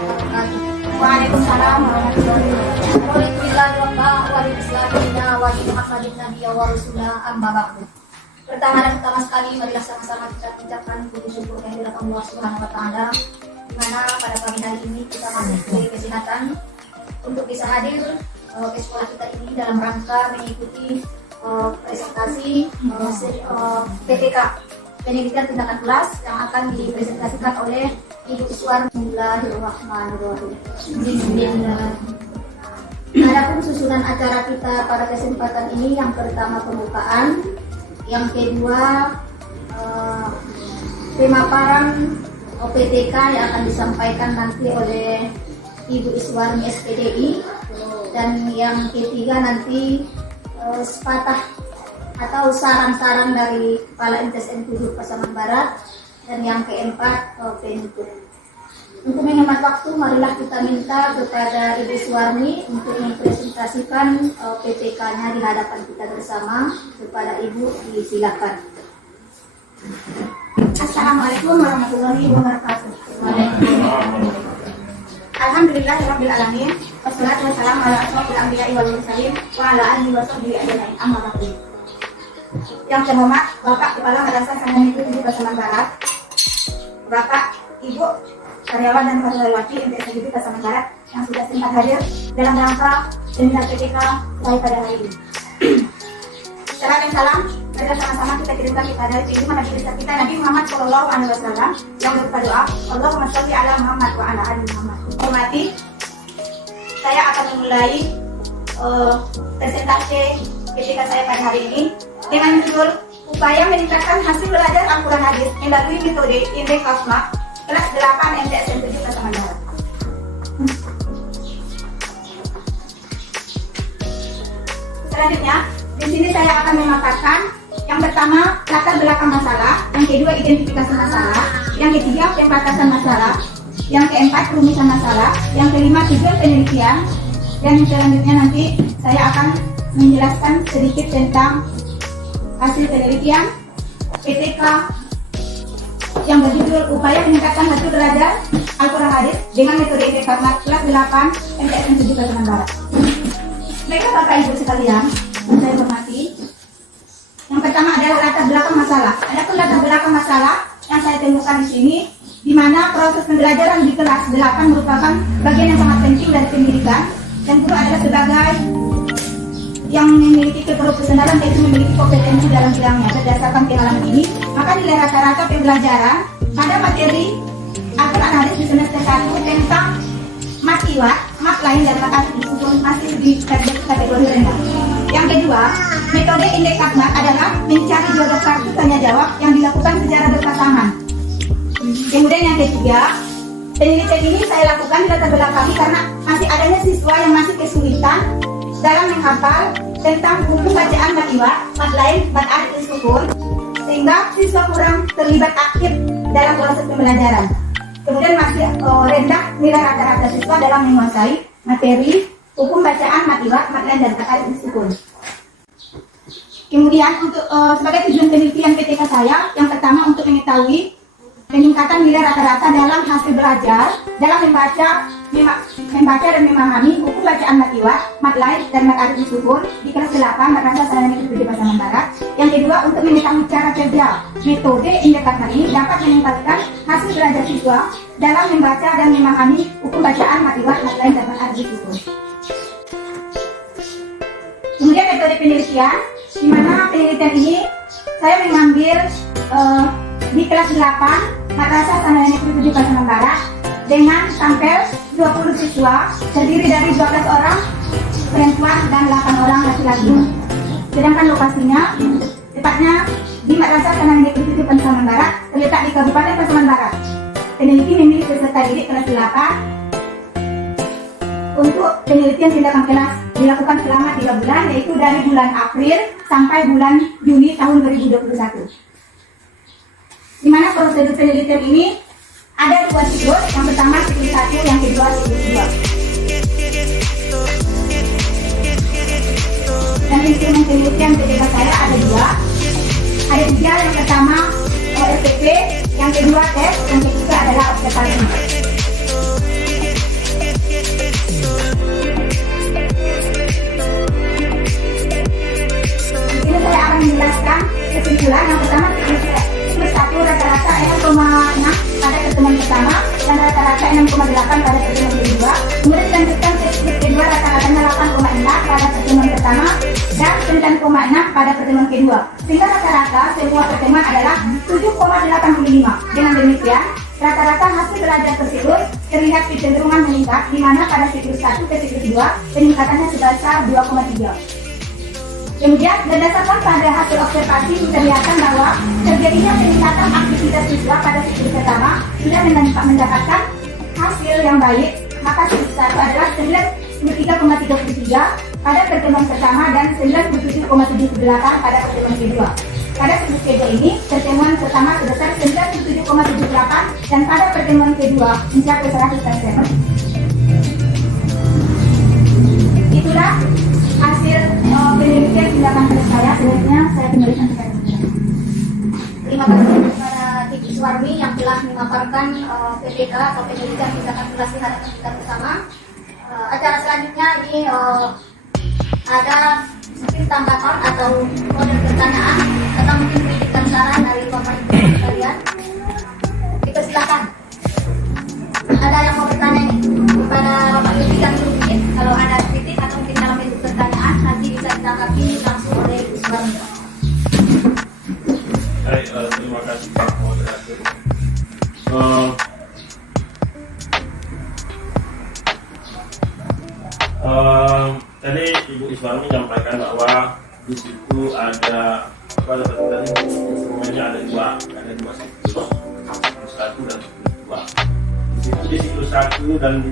wabarakatuh. Waalaikumsalam warahmatullahi wabarakatuh. Pertama dan utama sekali, marilah sama-sama kita ucapkan puji syukur kehadirat Allah Subhanahu wa Ta'ala, di mana pada pagi hari ini kita masih diberi kesehatan untuk bisa hadir ke sekolah kita ini dalam rangka mengikuti presentasi PTK pendidikan tindakan kelas yang akan dipresentasikan oleh Ibu Iswar. Bismillahirrahmanirrahim. Adapun susunan acara kita pada kesempatan ini, yang pertama pembukaan, yang kedua pemaparan PTK yang akan disampaikan nanti oleh Ibu Iswar SPDI, dan yang ketiga nanti sepatah atau saran-saran dari Kepala MTSN 7 Pasaman Barat, dan yang keempat penutup. Untuk menghemat waktu, marilah kita minta kepada Ibu Suwarni untuk mempresentasikan PTK-nya di hadapan kita bersama. Kepada Ibu, disilakan. Assalamualaikum warahmatullahi wabarakatuh. Alhamdulillahirabbil alamin. Wassalatu wassalamu ala asyrofil anbiya'i wal mursalin wa ala alihi wa sahbihi ajmain. Amma ba'du. Yang terhormat Bapak Kepala Madrasah Sanani Negeri Pasaman Barat, Bapak, Ibu, karyawan dan karyawati MTSN Negeri Pasaman Barat yang sudah sempat hadir dalam rangka seminar PTK saya pada hari ini. Salam dan salam, marilah sama-sama kita kirimkan kepada junjungan Nabi besar kita Nabi Muhammad SAW yang berupa doa, Allahumma sholli ala Muhammad wa ala ali Muhammad. Hormati, saya akan memulai presentasi PTK saya pada hari ini dengan judul upaya meningkatkan hasil belajar Al-Quran Hadis melalui metode Indeks Kafma kelas 8 MTSN 7 Pasaman Barat. Selanjutnya, di sini saya akan memaparkan yang pertama latar belakang masalah, yang kedua identifikasi masalah, yang ketiga pembatasan masalah, yang keempat rumusan masalah, yang kelima tujuan penelitian, dan selanjutnya nanti saya akan menjelaskan sedikit tentang hasil penelitian PTK yang berjudul upaya meningkatkan hasil belajar Al-Quran Hadis dengan metode Indeks Kafma kelas 8 MTSN 7 Pasaman Barat. Baiklah Bapak Ibu sekalian, saya hormati. Yang pertama adalah latar belakang masalah. Adapun latar belakang masalah yang saya temukan di sini, di mana proses pembelajaran di kelas 8 merupakan bagian yang sangat penting dari pendidikan, dan guru adalah sebagai yang memiliki keprofesionalan, yaitu memiliki kompetensi dalam bidangnya. Berdasarkan pengalaman ini, maka nilai rata-rata pembelajaran pada materi Al-Quran Hadis di semester 1 tentang mat iwat, mat lain dan mat asli masih di kategori rendah. Yang kedua, metode Indeks Kafma adalah mencari jawaban kartu tanya jawab yang dilakukan secara berpasangan. Kemudian yang ketiga, penelitian ini saya lakukan di latar belakangi karena masih adanya siswa yang masih kesulitan dalam menghafal tentang buku bacaan mat iwat, mat lain, mat asli sukun, sehingga siswa kurang terlibat aktif dalam proses pembelajaran. Kemudian masih rendah nilai rata-rata siswa dalam menguasai materi hukum bacaan mat iwat, mat lain, dan mat asli sukun. Kemudian untuk sebagai tujuan penelitian PTK saya, yang pertama untuk mengetahui peningkatan nilai rata-rata dalam hasil belajar dalam membaca dan memahami buku bacaan mat iwat, mat lain, dan mat asli sukun di kelas 8 Madrasah Sanani Negeri Pasaman Barat. Yang kedua, untuk mengetahui cara kerja metode Indeks Kafma ini dapat meningkatkan hasil belajar siswa dalam membaca dan memahami buku bacaan mat iwat, mat lain, dan mat asli sukun. Kemudian metode penelitian, di mana penelitian ini saya mengambil di kelas 8 Madrasah Sanani Negeri 7 Pasaman Barat dengan sampel 20 siswa terdiri dari 12 orang perempuan dan 8 orang laki-laki. Sedangkan lokasinya tepatnya di Madrasah Sanani Negeri 7 Pasaman Barat, terletak di Kabupaten Pasaman Barat. Peneliti memilih peserta didik kelas 8 untuk penelitian tindakan kelas dilakukan selama 3 bulan, yaitu dari bulan April sampai bulan Juni tahun 2021. Di mana prosedur penelitian ini ada 2 siklus, yang pertama siklus 1, yang kedua siklus 2. Dan instrumen penelitian PTK saya ada 2. Ada 3, yang pertama OSPP, yang kedua tes, yang ketiga adalah observasi. 6,8 pada pertemuan kedua. Kemudian dilanjutkan teknik kedua rata-ratanya 8,6 pada pertemuan pertama dan 9,6 pada pertemuan kedua. Sehingga rata-rata semua pertemuan adalah 7,85. Dengan demikian, rata-rata hasil belajar tersebut terlihat kecenderungan meningkat, di mana pada siklus 1 ke siklus 2 peningkatannya sebesar 2,3. Kemudian berdasarkan pada hasil observasi diperlihatkan bahwa terjadinya peningkatan aktivitas siswa pada siklus pertama sudah mendapatkan hasil yang baik, maka siklus 1 adalah 93,33 pada pertemuan pertama dan 97,78 pada pertemuan kedua. Pada siklus kedua ini, pertemuan pertama sebesar 97,78 dan pada pertemuan kedua mencapai 100%. Itulah hasil penelitian tindakan saya. Selanjutnya saya kembalikan kepada Anda. Terima kasih kepada Ibu Iswarmi yang telah memaparkan PTK atau penelitian tindakan pelatihan kita bersama. Acara selanjutnya ini ada mungkin tanggapan atau model pertanyaan atau mungkin kritikan saran dari Bapak Ibu sekalian. Dipersilakan. Ada yang mau bertanya nih kepada Bapak Ibu yang mungkin kalau ada kritik atau mungkin dalam bentuk pertanyaan nanti bisa ditanggapi langsung oleh Ibu Iswarmi. Baik, terima kasih Pak Moderator. Tadi Ibu Iswarmi menyampaikan bahwa di situ ada instrumennya ada dua siklus, siklus 1 dan siklus 2. Di siklus 1 dan di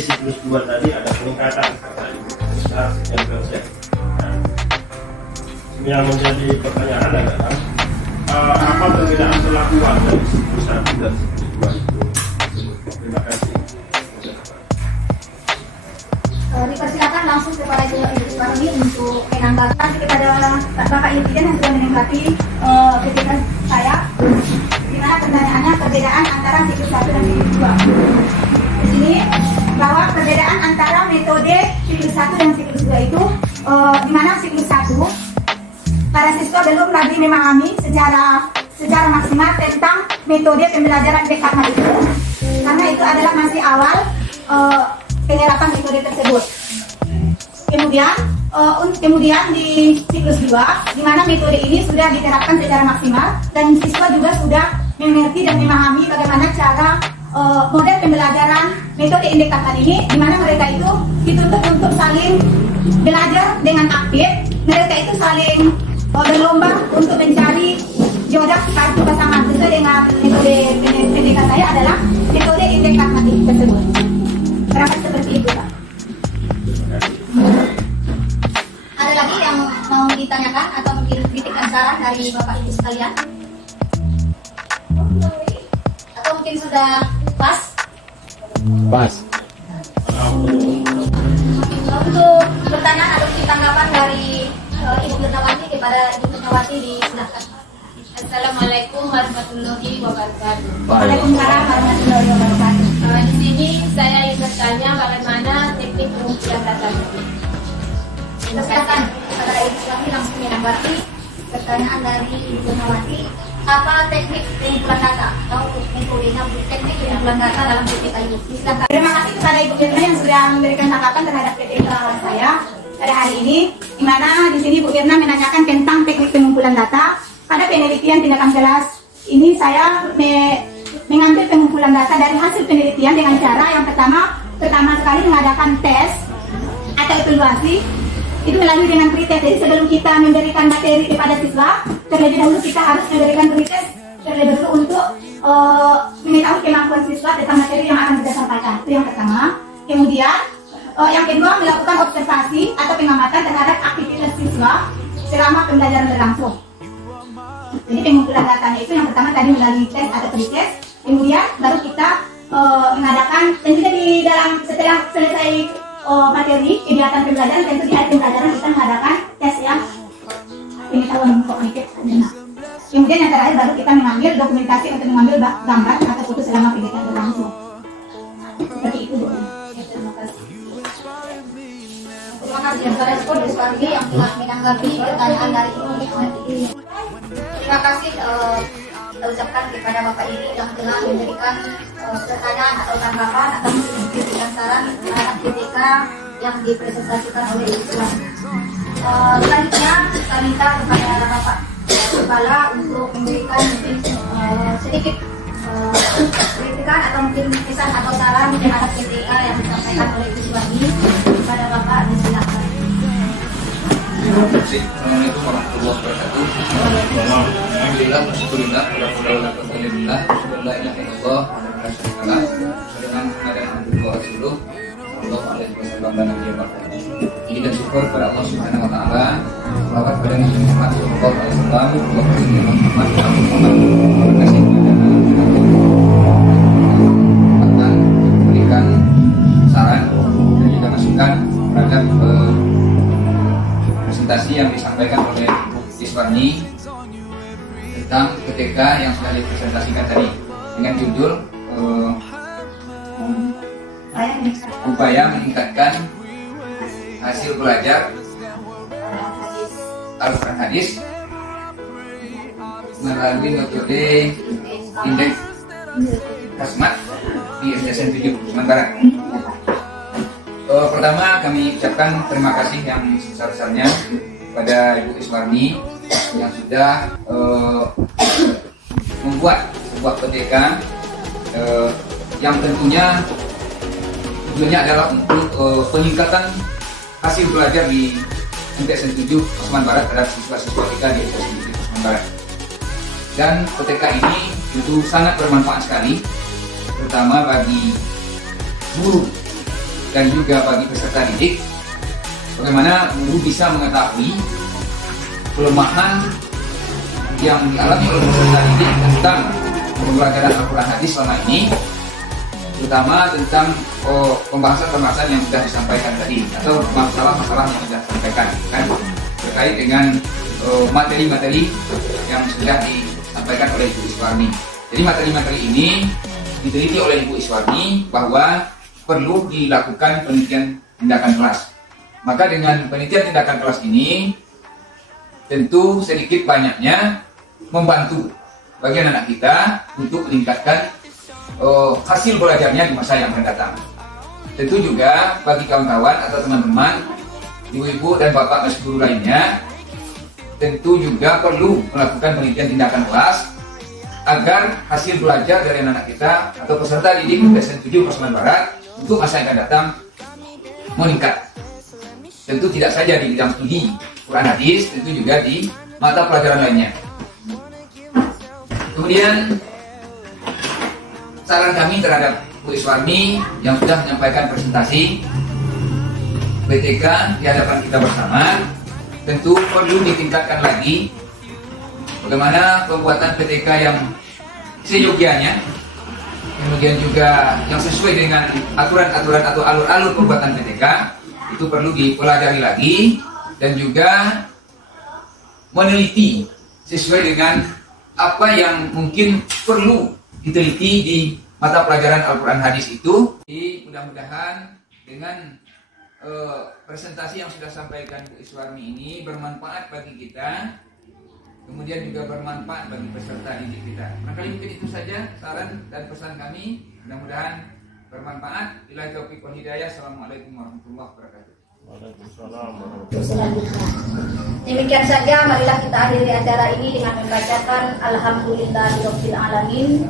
siklus 2 tadi ada peningkatan kata Ibu besar sekian persen. Nah, yang menjadi pertanyaan adalah apa perbedaan perlakuan dari siklus 1 dan siklus 2 itu? Terima kasih. Dipersilakan langsung kepada Ibu Iswarmi untuk menanggapan kepada Bapak Ibu yang sudah menanggapi kritikan saya. Di mana pertanyaannya perbedaan antara siklus 1 dan siklus 2. Di sini bahwa perbedaan antara metode siklus 1 dan siklus 2 itu di mana siklus 1 para siswa belum lagi memahami secara maksimal tentang metode pembelajaran Descartes itu, karena itu adalah masih awal penerapan metode tersebut. Kemudian di siklus 2, di mana metode ini sudah diterapkan secara maksimal dan siswa juga sudah mengerti dan memahami bagaimana cara model pembelajaran metode Descartes ini, di mana mereka itu dituntut untuk saling belajar dengan aktif. Mereka itu saling berlomba untuk mencari jodoh kartu pasangan sesuai dengan metode PTK saya adalah metode Descartes tersebut. Berapa seperti itu, Pak? Ada lagi yang mau ditanyakan atau mungkin kritikan saran dari Bapak Ibu sekalian? Atau mungkin sudah pas? Pas. Untuk pertanyaan atau tanggapan dari Ibu Purnawati kepada Ibu Purnawati disilahkan. Assalamualaikum warahmatullahi wabarakatuh. Waalaikumsalam warahmatullahi wabarakatuh. Di sini saya ingin bertanya bagaimana teknik pengumpulan data. Silakan kepada Ibu Iswarmi langsung menanggapi pertanyaan dari Ibu Purnawati. Apa teknik pengumpulan data atau metodenya teknik pengumpulan data dalam PTK ini? Silakan. Terima kasih kepada Ibu Firna yang sudah memberikan tanggapan terhadap PTK saya pada hari ini, di mana di sini Bu Firna menanyakan tentang teknik pengumpulan data. Pada penelitian tindakan kelas ini saya mengambil pengumpulan data dari hasil penelitian dengan cara yang pertama sekali mengadakan tes atau evaluasi itu melalui dengan pretest. Jadi sebelum kita memberikan materi kepada siswa, terlebih dahulu kita harus memberikan pretest terlebih dahulu untuk mengetahui kemampuan siswa tentang materi yang akan kita sampaikan. Itu yang pertama. Kemudian yang kedua melakukan observasi atau pengamatan terhadap aktivitas siswa selama pembelajaran berlangsung. Jadi pengumpulan datanya itu yang pertama tadi melalui tes atau pretest, kemudian baru kita mengadakan tentunya di dalam setelah selesai materi kegiatan pembelajaran, tentu di akhir pembelajaran kita mengadakan tes yang pengetahuan kognitif. Kemudian yang terakhir baru kita mengambil dokumentasi untuk mengambil gambar atau foto selama kegiatan berlangsung. Seperti itu, Bu. Terima kasih. Terima kasih kepada Ibu Iswarmi yang telah menanggapi pertanyaan dari Ibu Iswarmi. Terima kasih kita ucapkan kepada Bapak Ibu yang telah memberikan pertanyaan atau tanggapan atau kritikan saran anak PTK yang dipresentasikan oleh Ibu Iswar. Selanjutnya kita minta kepada Bapak Kepala untuk memberikan mungkin sedikit kritikan atau mungkin pesan atau saran terhadap PTK yang disampaikan oleh Ibu Iswar kepada Bapak. Disilakan. Assalamualaikum warahmatullahi wabarakatuh. Alhamdulillah, alhamdulillah, alhamdulillah, alhamdulillah, la ilaha illallah, wa la syarika lah, sallallahu alaihi wa sallam, sallallahu alaihi wasallam dan nabi barakatuh. Kita syukur kepada Allah Subhanahu wa taala, selawat kepada Nabi Muhammad sallallahu alaihi wasallam, wa Muhammad terima kasih kepada memberikan saran dan juga masukan terhadap presentasi yang disampaikan oleh Ibu Iswarni tentang PTK yang sudah dipresentasikan tadi dengan judul upaya meningkatkan hasil belajar Al-Quran Hadis melalui metode indeks Kasmat di SDSN 7 Sumatera Barat. Pertama kami ucapkan terima kasih yang sebesar-besarnya kepada Ibu Iswarni yang sudah membuat sebuah PTK yang tentunya tujuannya adalah untuk peningkatan hasil belajar di MTSN 7 Sumatera Barat terhadap siswa-siswa kita di MTSN 7 Sumatera Barat. Dan PTK ini tentu sangat bermanfaat sekali, terutama bagi guru dan juga bagi peserta didik, bagaimana guru bisa mengetahui kelemahan yang dialami oleh peserta didik tentang pembelajaran Al-Quran Hadis selama ini, terutama tentang pembahasan-pembahasan yang sudah disampaikan tadi atau masalah-masalah yang sudah disampaikan kan, terkait dengan materi-materi yang sudah disampaikan oleh Ibu Iswarni. Jadi materi-materi ini diteliti oleh Ibu Iswarni bahwa perlu dilakukan penelitian tindakan kelas. Maka dengan penelitian tindakan kelas ini tentu sedikit banyaknya membantu bagi anak kita untuk meningkatkan hasil belajarnya di masa yang akan datang. Tentu juga bagi kawan-kawan atau teman-teman, ibu-ibu dan bapak mas guru lainnya, tentu juga perlu melakukan penelitian tindakan kelas agar hasil belajar dari anak-anak kita atau peserta didik MTSN 7 Sumatera Barat untuk masa yang akan datang meningkat. Tentu tidak saja di bidang studi Quran Hadis, tentu juga di mata pelajaran lainnya. Kemudian saran kami terhadap Bu Iswarni yang sudah menyampaikan presentasi PTK di hadapan kita bersama, tentu perlu ditingkatkan lagi bagaimana pembuatan PTK yang seyogianya, kemudian juga yang sesuai dengan aturan-aturan atau alur-alur pembuatan PTK itu perlu dipelajari lagi dan juga meneliti sesuai dengan apa yang mungkin perlu diteliti di mata pelajaran Al-Quran Hadis itu. Jadi mudah-mudahan dengan presentasi yang sudah sampaikan Bu Iswarni ini bermanfaat bagi kita, kemudian juga bermanfaat bagi peserta didik kita. Barangkali mungkin itu saja saran dan pesan kami. Mudah-mudahan bermanfaat. Billahi taufiq wal hidayah. Assalamualaikum warahmatullahi wabarakatuh. Demikian saja, marilah kita akhiri acara ini dengan membacakan Alhamdulillahirabbil alamin.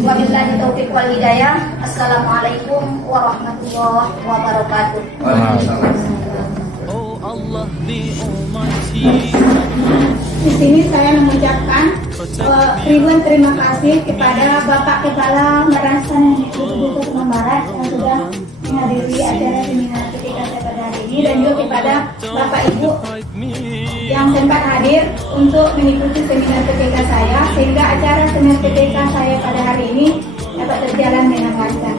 Wabillahi taufiq wal hidayah. Assalamualaikum warahmatullahi wabarakatuh. Waalaikumsalam. Di sini saya mengucapkan ribuan terima kasih kepada Bapak Kepala Merasan Ibu Sumatera Barat yang sudah menghadiri acara seminar ketika saya pada hari ini, dan juga kepada Bapak Ibu yang sempat hadir untuk mengikuti seminar PTK saya, sehingga acara seminar PTK saya pada hari ini dapat berjalan dengan lancar.